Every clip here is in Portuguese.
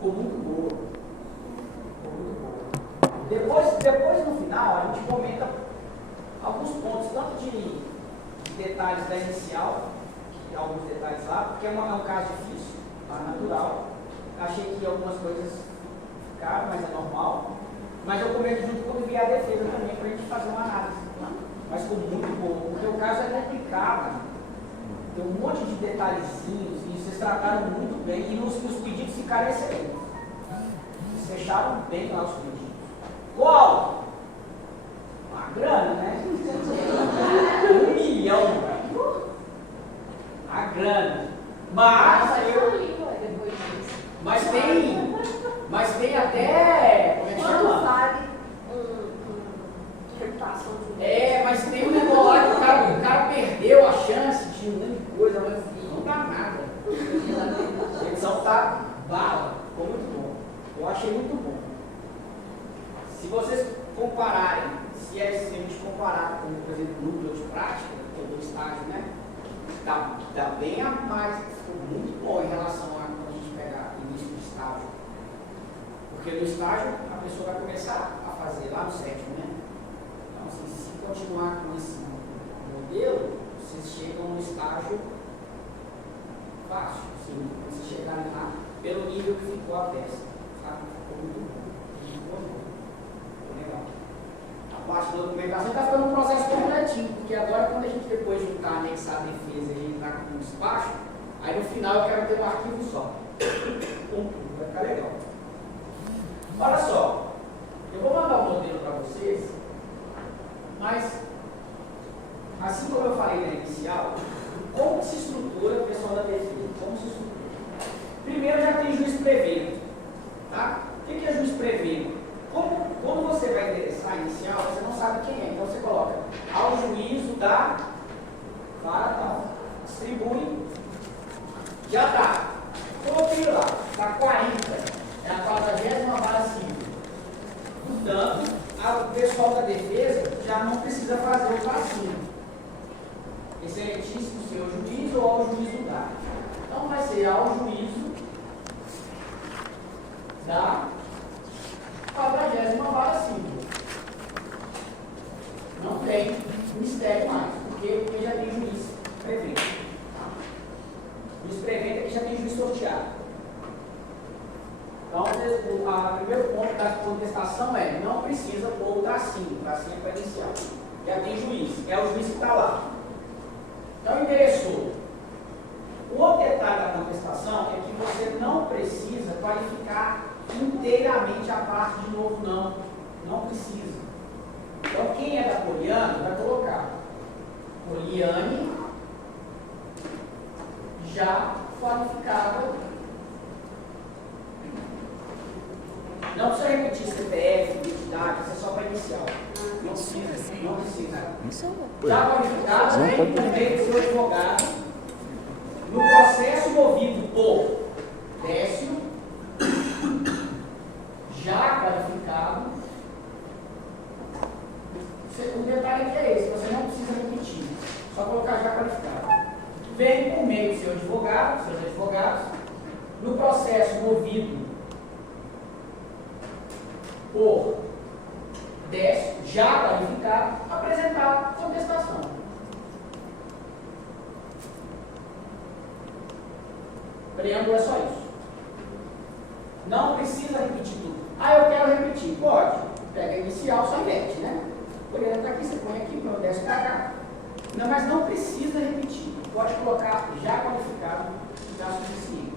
ficou muito boa. Ficou muito boa. Depois, no final, a gente comenta alguns pontos, tanto de detalhes da inicial, alguns detalhes lá, porque é um caso difícil, tá? Natural. Achei que algumas coisas ficaram, mas é normal. Mas eu comento junto quando vier a defesa também, para a gente fazer uma análise. Mas ficou muito bom, porque o caso é complicado. Tem um monte de detalhezinhos, e vocês trataram muito bem, e os pedidos ficaram excelentes. Vocês fecharam bem lá os pedidos. Qual? Uma grana, né? 1 milhão, velho. A grana. Mas tem até. Como é que chama? Vale reputação de mas tem um negócio lá que o cara perdeu a chance de um monte de coisa, mas não dá nada. A edição tá bala. Ficou muito bom. Eu achei muito bom. Se vocês compararem, se a gente comparar com, por exemplo, núcleo de prática, que é do estágio, né? Dá bem a mais, ficou muito bom em relação a quando a gente pegar início do estágio. Porque no estágio a pessoa vai começar a fazer lá no 7º, né? Então, assim, se continuar com esse modelo, vocês chegam no estágio fácil, assim, vocês chegarem lá pelo nível que ficou a peça, sabe? Ficou muito bom. Ficou legal. A parte da documentação está ficando um processo completinho, porque agora quando a gente depois juntar, anexar a defesa e entrar com o despacho, aí no final eu quero ter um arquivo só. Vai ficar legal. Olha só, eu vou mandar um modelo para vocês, mas assim como eu falei na inicial, como se estrutura o pessoal da defesa? Como se estrutura? Primeiro já tem juiz prevento. Tá? O que é juiz prevento? Quando você vai endereçar a inicial, você não sabe quem é. Então você coloca ao juízo da vara tal. Distribui. Já está. Coloquei lá. Está 40. É a 40ª vara civil. Portanto, o pessoal da defesa já não precisa fazer o passinho. Excelentíssimo senhor juiz ou ao juízo da. Então vai ser ao juízo da 40ª vara civil. Não tem mistério mais, porque já tem juiz prevento. Tá? Juiz prevento é que já tem juiz sorteado. Então, o primeiro ponto da contestação é: não precisa pôr o tracinho é para iniciar. Já tem juiz, é o juiz que está lá. Então, endereçou. O outro detalhe da contestação é que você não precisa qualificar inteiramente a parte de novo, não. Não precisa. Então, quem é da Poliane vai colocar Poliane já qualificada. Não precisa repetir CPF, identidade, isso é só para inicial. Não precisa, não precisa. Já qualificada, vem por meio do seu advogado, no processo movido por Décio, já qualificado. O detalhe aqui é esse, você não precisa repetir, só colocar já qualificado. Vem por meio do seu advogado, seus advogados, no processo movido por Décio, já qualificado, apresentar contestação. Preâmbulo é só isso. Não precisa repetir tudo. Eu quero repetir. Pode. Pega a inicial, só mete, né? Poliana está aqui, você põe aqui, põe o Décio para cá. Não, mas não precisa repetir. Pode colocar já qualificado, já suficiente.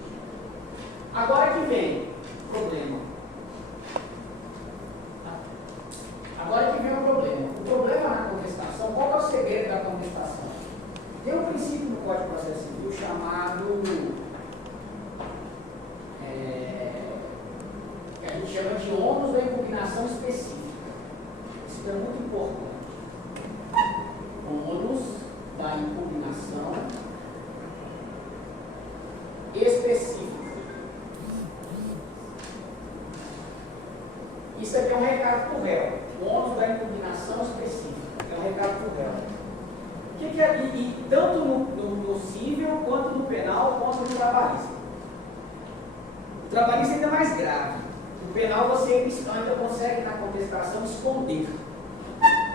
Agora que vem o problema. Agora que vem o problema. O problema na contestação, qual é o segredo da contestação? Tem um princípio no Código de Processo Civil chamado, que a gente chama de ônus da impugnação específica. Isso é muito importante. Ônus da impugnação específica. Isso aqui é um recado para o réu. O ônus da impugnação específica. É um recado para o réu. Que é, e tanto no civil, quanto no penal, quanto no trabalhista. trabalhista ainda é mais grave. O penal você ainda consegue, na contestação, esconder.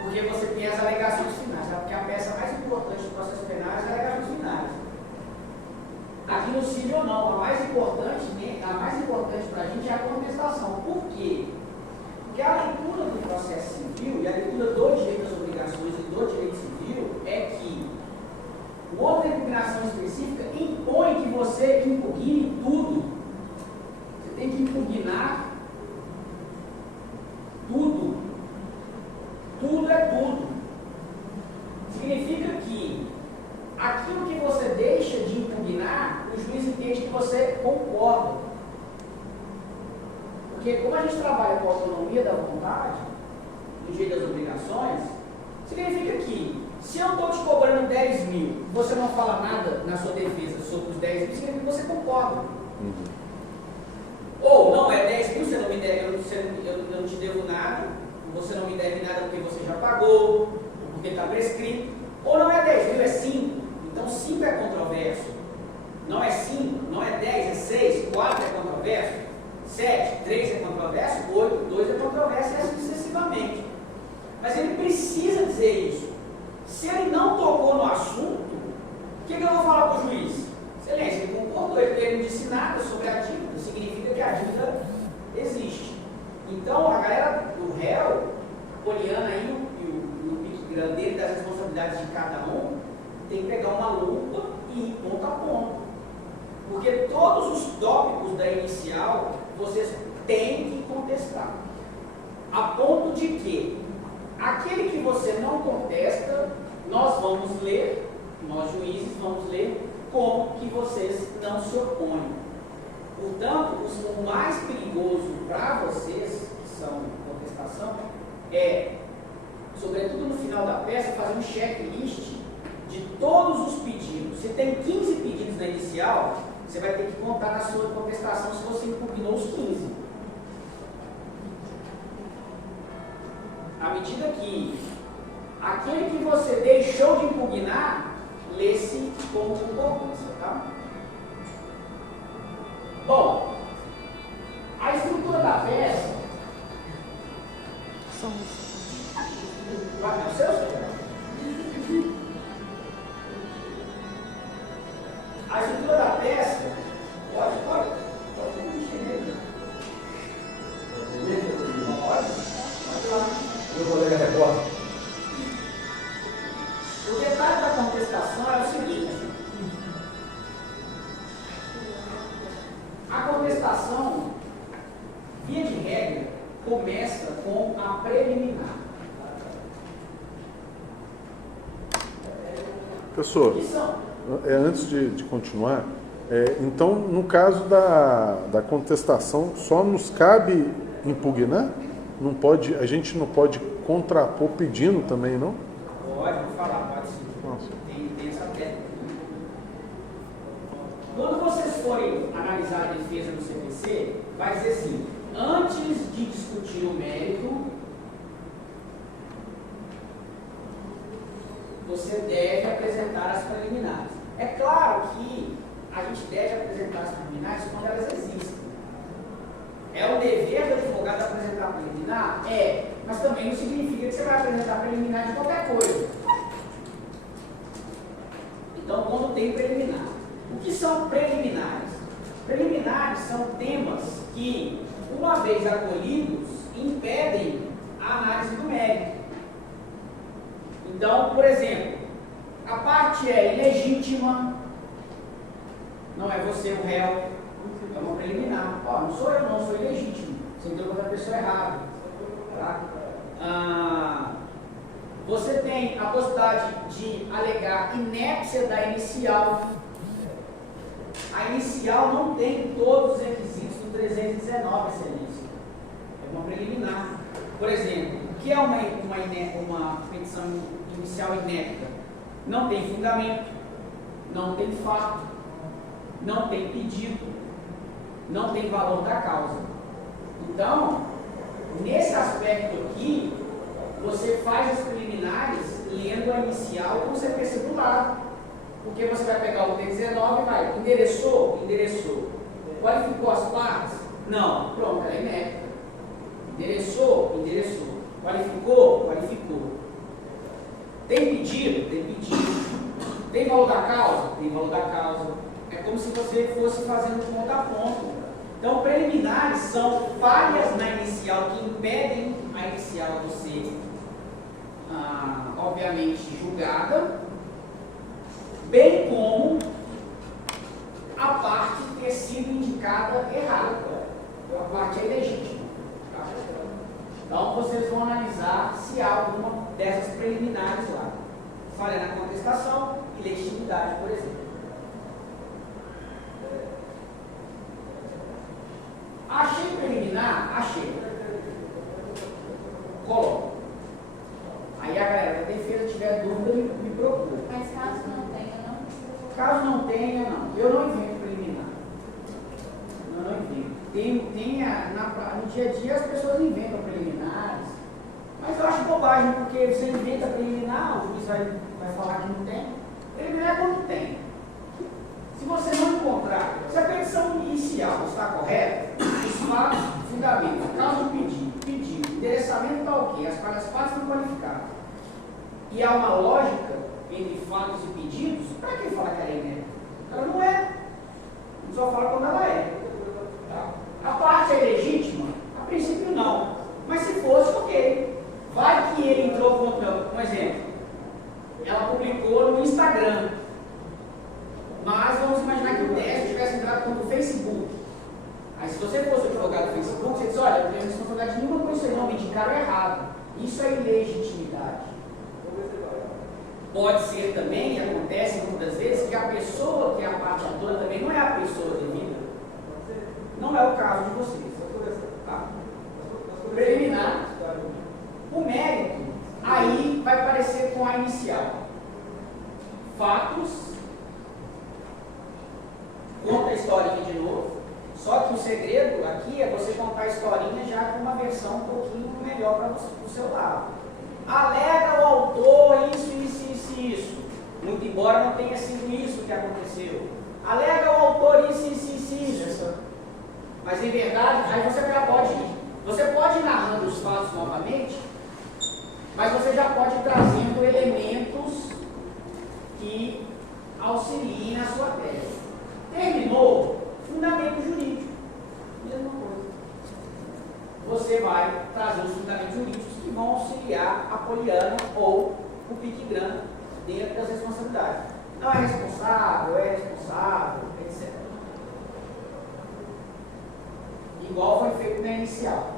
Porque você tem as alegações finais. Porque a peça mais importante do processo penal é as alegações finais. Aqui no civil não. A mais importante para a gente é a contestação. Por quê? Porque a leitura do processo civil e a leitura do direito das obrigações e do direito civil é que outra impugnação específica impõe que você impugne tudo. Você tem que impugnar tudo. Tudo é tudo. Significa que aquilo que você deixa de impugnar, o juiz entende que você concorda. Porque como a gente trabalha com a autonomia da vontade, do direito das obrigações, significa que se eu estou te cobrando 10 mil, você não fala nada na sua defesa sobre os 10 mil, significa que você concorda. Ou não é 10 mil, você não me deve, eu não te devo nada, você não me deve nada porque você já pagou, porque está prescrito. Ou não é 10 mil, é 5. Então 5 é controverso. Não é 5, não é 10, é 6, 4 é controverso, 7, 3 é controverso, 8, 2 é controverso e assim sucessivamente. Mas ele precisa dizer isso. Se ele não tocou no assunto, o que eu vou falar para o juiz? Excelência, ele concordou, ele não disse nada sobre a dívida, significa que a dívida existe. Então, a galera do réu, olhando aí o pique grande das responsabilidades de cada um, tem que pegar uma lupa e ir ponto a ponto. Porque todos os tópicos da inicial, vocês têm que contestar. A ponto de que aquele que você não contesta, nós vamos ler, nós juízes vamos ler como que vocês não se opõem. Portanto, o mais perigoso para vocês, que são contestação, é, sobretudo no final da peça, fazer um checklist de todos os pedidos. Se tem 15 pedidos na inicial, você vai ter que contar na sua contestação se você impugnou os 15. À medida que aquele que você deixou de impugnar, lê-se como concordância, tá? Bom, a estrutura da peça... Vai, é o seu? A estrutura da peça... Pode mexer nele. Pode lá. Meu colega repórter. O detalhe da contestação é o seguinte: a contestação, via de regra, começa com a preliminar. Professor, antes de continuar, então, no caso da contestação, só nos cabe impugnar? Não pode, a gente não pode contrapor pedindo também, não? Pode falar, pode sim. Nossa. Tem essa técnica. Quando vocês forem analisar a defesa do CPC, vai dizer assim: antes de discutir o mérito, você deve apresentar as preliminares. É claro que a gente deve apresentar as preliminares quando elas existem. É o dever do advogado apresentar a preliminar? É, mas também não significa que você vai apresentar a preliminar de qualquer coisa. Então, quando tem preliminar. O que são preliminares? Preliminares são temas que, uma vez acolhidos, impedem a análise do mérito. Então, por exemplo, a parte é ilegítima, não é você o réu, é uma preliminar. Ó, não sou eu, não, sou ilegítimo. Você entrou com a pessoa errada. Tá? Você tem a possibilidade de alegar inépcia da inicial. A inicial não tem todos os requisitos do 319, excelência. É uma preliminar. Por exemplo, o que é uma petição inicial inépita? Não tem fundamento, não tem fato, não tem pedido, não tem valor da causa. Então, nesse aspecto aqui, você faz as preliminares lendo a inicial com o CPC do lado. Porque você vai pegar o T19 e vai, endereçou? Endereçou. Qualificou as partes? Não. Pronto, ela é inédita. Endereçou? Endereçou. Qualificou? Qualificou. Tem pedido? Tem pedido. Tem valor da causa? Tem valor da causa. É como se você fosse fazendo de ponto a ponto. Então, preliminares são falhas na inicial que impedem a inicial de ser, obviamente, julgada, bem como a parte ter sido indicada errada. A parte é ilegítima. Tá? Então, vocês vão analisar se há alguma dessas preliminares lá. Falha na contestação e legitimidade, por exemplo. Achei preliminar? Achei. Coloco. Aí a galera da defesa tiver dúvida, me procura. Mas caso não tenha, não? Caso não tenha, não. Eu não invento preliminar. Eu não invento. No dia a dia as pessoas inventam preliminares. Mas eu acho bobagem, porque você inventa preliminar, o juiz vai falar que não tem. Preliminar é quando tem. Se você não encontrar, se a petição inicial está correta, os fatos, fundamentos, caso do pedido, endereçamento está ok, as partes estão qualificadas, e há uma lógica entre fatos e pedidos, para que falar que ela é inédita? Ela não é. Só fala quando ela é. Tá? A parte é legítima? A princípio não. Mas se fosse, ok. Vai que ele entrou contra, um exemplo, ela publicou no Instagram. Mas vamos imaginar que o teste tivesse entrado contra o Facebook. Aí se você fosse advogado do Facebook, você diz, olha, eu não tenho responsabilidade nenhuma com isso aí, não, me indicaram errado. Isso é ilegitimidade. Pode ser também, e acontece muitas vezes, que a pessoa que é a parte atora também não é a pessoa devida. Não é o caso de vocês. Tá? Preliminar, o mérito, aí vai parecer com a inicial. Fatos. Conta a historinha de novo, só que o segredo aqui é você contar a historinha já com uma versão um pouquinho melhor para o seu lado. Alega o autor isso. Muito embora não tenha sido isso que aconteceu. Alega o autor isso. Mas em verdade, aí você pode ir narrando os fatos novamente, mas você já pode ir trazendo elementos que auxiliem na sua tese. Terminou, fundamento jurídico. Mesma coisa. Você vai trazer os fundamentos jurídicos que vão auxiliar a poliana ou o pique-grana dentro das responsabilidades. Não é responsável, etc. Igual foi feito na inicial.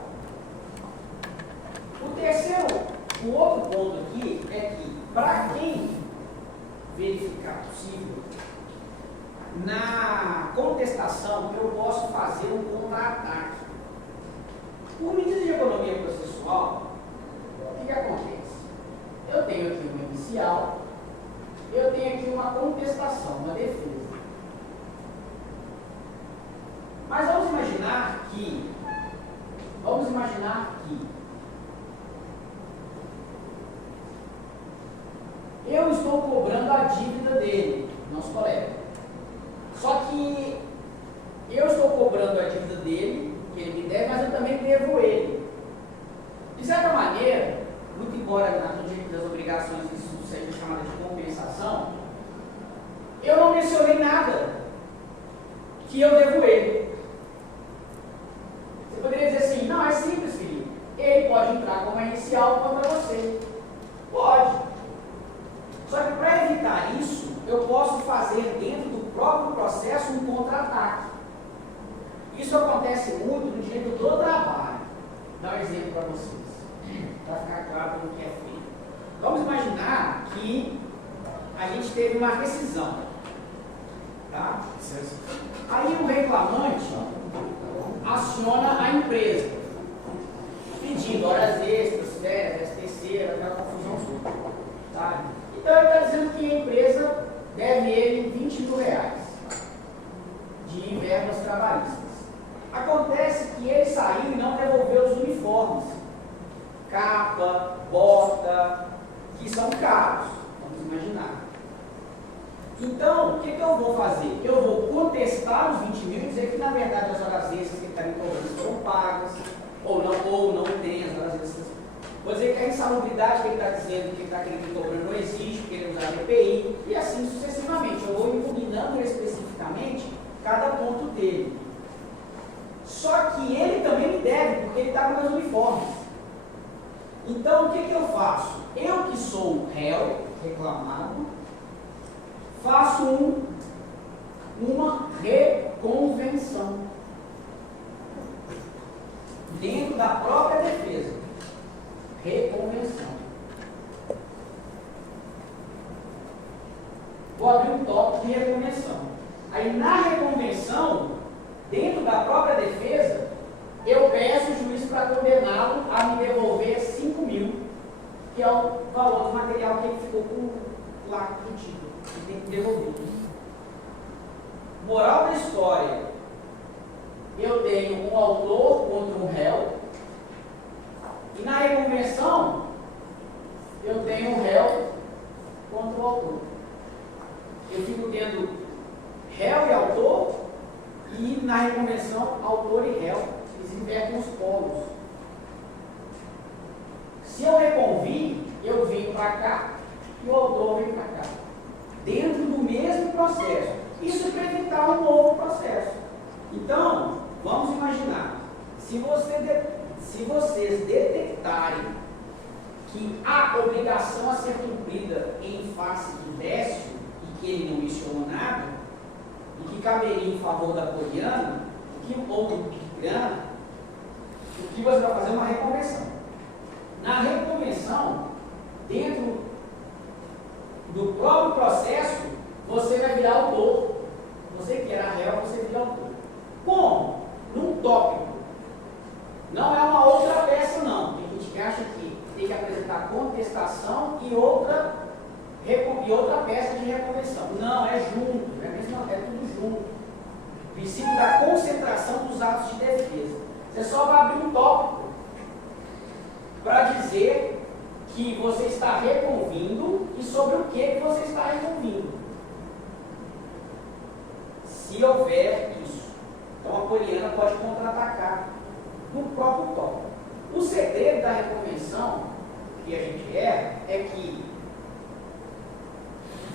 O outro ponto aqui é que, para quem verificar possível, na contestação, eu posso fazer um contra-ataque. Por medida de economia processual, o que acontece? Eu tenho aqui uma inicial, eu tenho aqui uma contestação, uma defesa. Mas vamos imaginar que eu estou cobrando a dívida dele, nosso colega. Só que eu estou cobrando a dívida dele, que ele me deve, mas eu também devo ele. De certa maneira, muito embora no direito das obrigações isso seja chamada de compensação, eu não mencionei nada que eu devo ele. Você poderia dizer assim, não, é simples, Felipe. Ele pode entrar como inicial contra você. Pode. Só que para evitar isso, eu posso fazer dentro do próprio processo um contra-ataque. Isso acontece muito no direito do trabalho. Vou dar um exemplo para vocês, para ficar claro como que é feito. Vamos imaginar que a gente teve uma rescisão. Tá? Aí o reclamante aciona a empresa, pedindo horas extras, férias, STC, aquela confusão toda. Tá? Então ele está dizendo que a empresa deve ele R$20.000 de verbas trabalhistas. Acontece que ele saiu e não devolveu os uniformes, capa, bota, que são caros, vamos imaginar. Então, o que eu vou fazer? Eu vou contestar os 20 mil e dizer que, na verdade, as horas extras que ele está me cobrando foram pagas, ou não tem as horas extras. Vou dizer que a insalubridade que ele está dizendo, que ele está querendo cobrando, não existe, porque ele usa a DPI, e assim sucessivamente. Eu vou impugnando especificamente cada ponto dele. Só que ele também me deve, porque ele está com meus uniformes. Então, o que eu faço? Eu que sou o réu reclamado, faço uma reconvenção dentro da própria defesa. Reconvenção. Vou abrir um tópico de reconvenção. Aí, na reconvenção, dentro da própria defesa, eu peço o juiz para condená-lo a me devolver 5 mil, que é o valor do material que ele ficou com lá do título. Ele tem que devolver. Moral da história: eu tenho um autor contra um réu, e na reconvenção eu tenho um réu contra o autor. Eu fico tendo réu e autor, e na reconvenção autor e réu. Eles invertem os polos. Se eu reconvir, eu venho para cá e o autor vem para cá, dentro do mesmo processo. Isso é para evitar um novo processo. Então, vamos imaginar, se vocês detectarem que há obrigação a ser cumprida em face do Décio, e que ele não mencionou nada, e que caberia em favor da Poliana, ou do Cipriano, o que você vai fazer é uma reconvenção. Na reconvenção, dentro do próprio processo, você vai virar autor. Você que era réu, você vira autor. Como? Num tópico. Não é uma outra peça, não. Tem gente que acha que tem que apresentar contestação e outra peça de reconvenção. Não, é junto. É tudo junto. O princípio da concentração dos atos de defesa. Você só vai abrir um tópico para dizer que você está reconvindo e sobre o que você está reconvindo. Se houver isso. Então a Poliana pode contra-atacar no próprio tópico. O segredo da reconvenção, que a gente é que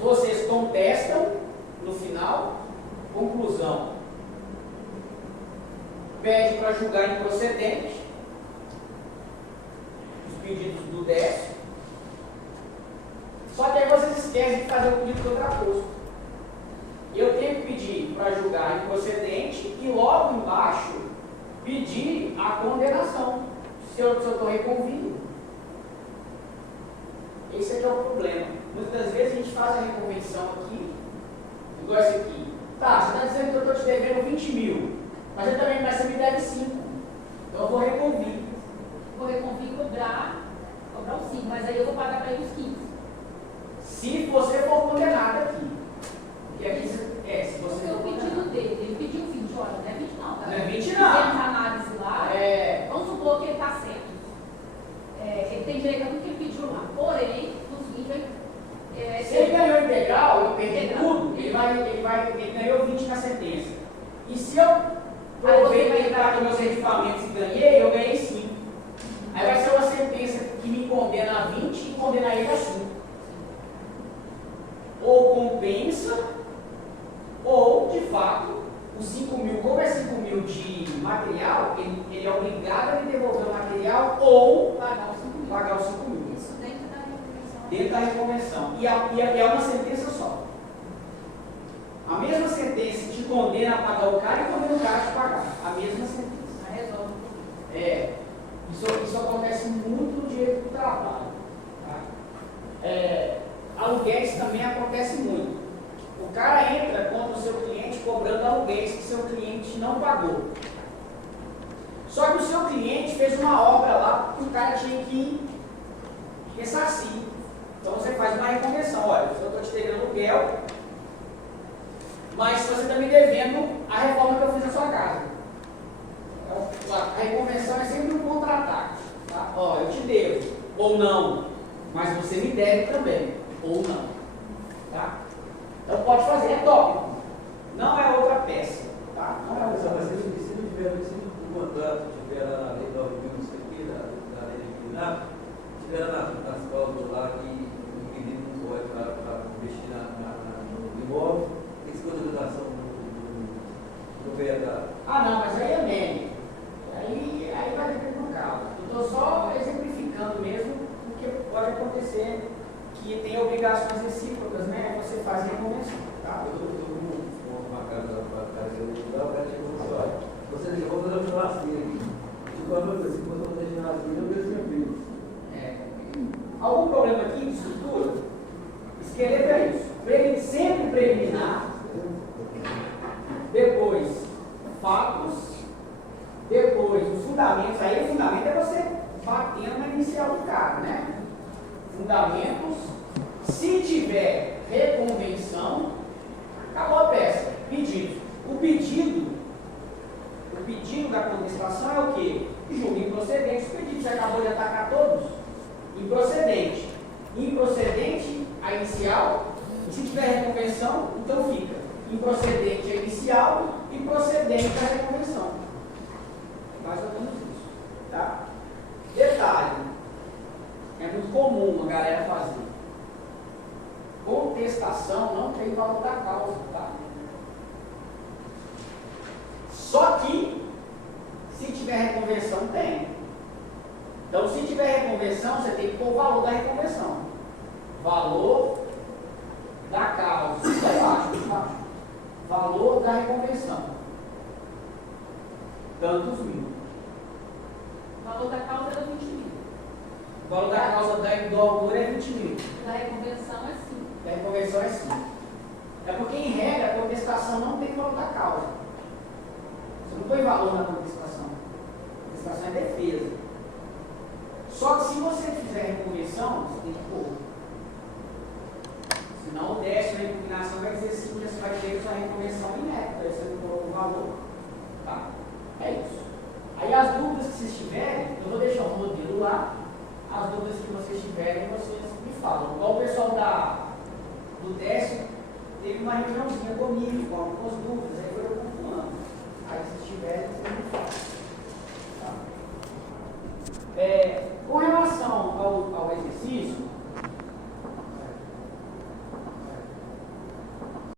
vocês contestam no final, conclusão, pede para julgar improcedente os pedidos do Décio, só que aí vocês esquecem de fazer o pedido contraposto. Eu tenho que pedir para julgar improcedente e logo embaixo pedir a condenação, se eu estou reconvindo. Esse é o problema. Muitas vezes a gente faz a reconvenção aqui, igual esse aqui. Tá, você está dizendo que eu estou te devendo 20 mil, mas você me deve 5. Então eu vou reconvir. Vou reconvir e cobrar os 5, mas aí eu vou pagar para ele os 15. Se você for condenado aqui. E aqui, se você for o pedido condenado. dele, ele pediu 20 horas, não é 20 não, tá? Não é 20 Fizemos não. a análise lá, vamos supor que ele está certo. Ele tem direito a tudo que ele pediu lá. Porém, no fim, se ele ganhou integral, eu perdi tudo, ele ganhou 20 na sentença. E se eu provei que ele está com meus equipamentos e ganhei, eu ganhei 5. Aí vai ser uma sentença que me condena a 20 e condena ele a 5. Ou compensa, ou, de fato, os 5 mil, como é 5 mil de material, ele é obrigado a me devolver o material ou pagar os 5 mil. Pagar os 5 mil. Isso dentro da reconvenção. Dentro da reconvenção. E é uma sentença só. A mesma sentença te condena a pagar o cara e condena o cara a te pagar. A mesma sentença. Resolve. Isso acontece muito no direito do trabalho. Tá? Aluguéis também acontece muito. O cara entra contra o seu cliente cobrando aluguéis que seu cliente não pagou. Só que o seu cliente fez uma obra lá que o cara tinha que ressarcir. Então você faz uma reconvenção. Olha, eu estou te devendo aluguel, mas você está me devendo a reforma que eu fiz na sua casa. A reconvenção é sempre um contra-ataque. Tá? Ó, eu te devo, ou não, mas você me deve também, ou não. Tá? Então pode fazer, é tópico. Não é outra peça. Tá? Não é outra Mas peça. se não tiver, se o contrato tiver lá na lei 9.000, não sei o que, da lei de inquilinato, tiver nas cláusulas lá que o inquilino não pode para investir no imóvel, tem que ser autorização do VH. Ah, não, mas aí é meme. Aí vai depender do caso. Eu estou só exemplificando mesmo o que pode acontecer, que tem obrigações recíprocas, né? Você faz a convenção. Tá? Eu estou com uma casa para casa, o cara chegou e disse, olha, você deixa, vou fazer um churrasquinho aqui. Se você não deixar churrasquinho, eu vejo meu filho. Algum problema aqui de estrutura? Esqueleto é isso. Sempre preliminar, depois fatos, depois os fundamentos. Aí o fundamento é você batendo na inicial do cara, né? Fundamentos. Se tiver reconvenção, acabou a peça. Pedido. O pedido da contestação é o quê? Julgo improcedente. Os pedidos você acabou de atacar todos. Improcedente. Improcedente a inicial. E se tiver reconvenção, então fica improcedente a inicial e procedente a reconvenção. Mais ou menos isso. Tá? Detalhe. É muito comum a galera fazer. Contestação não tem valor da causa, tá? Só que, se tiver reconvenção, tem. Então, se tiver reconvenção, você tem que pôr o valor da reconvenção. Valor da causa. Isso aí embaixo. Valor da reconvenção. Tantos mil. O valor da causa era 20 mil. O valor da causa do autor é 20 mil. Da reconvenção é 5. Da reconvenção é 5. É porque, em regra, a contestação não tem valor da causa. Você não põe valor na contestação. A contestação é defesa. Só que se você fizer reconvenção, você tem que pôr. Senão o décimo da impugnação vai dizer sim, que você vai ter sua reconvenção inepta. Aí você não colocou o valor. Tá? É isso. Aí as dúvidas que vocês tiverem, eu vou deixar o modelo lá. As dúvidas que vocês tiverem, vocês me falam. Igual o pessoal do décimo teve uma reuniãozinha comigo, com algumas dúvidas, aí foi eu pontuando. Aí se tiverem, vocês me falam.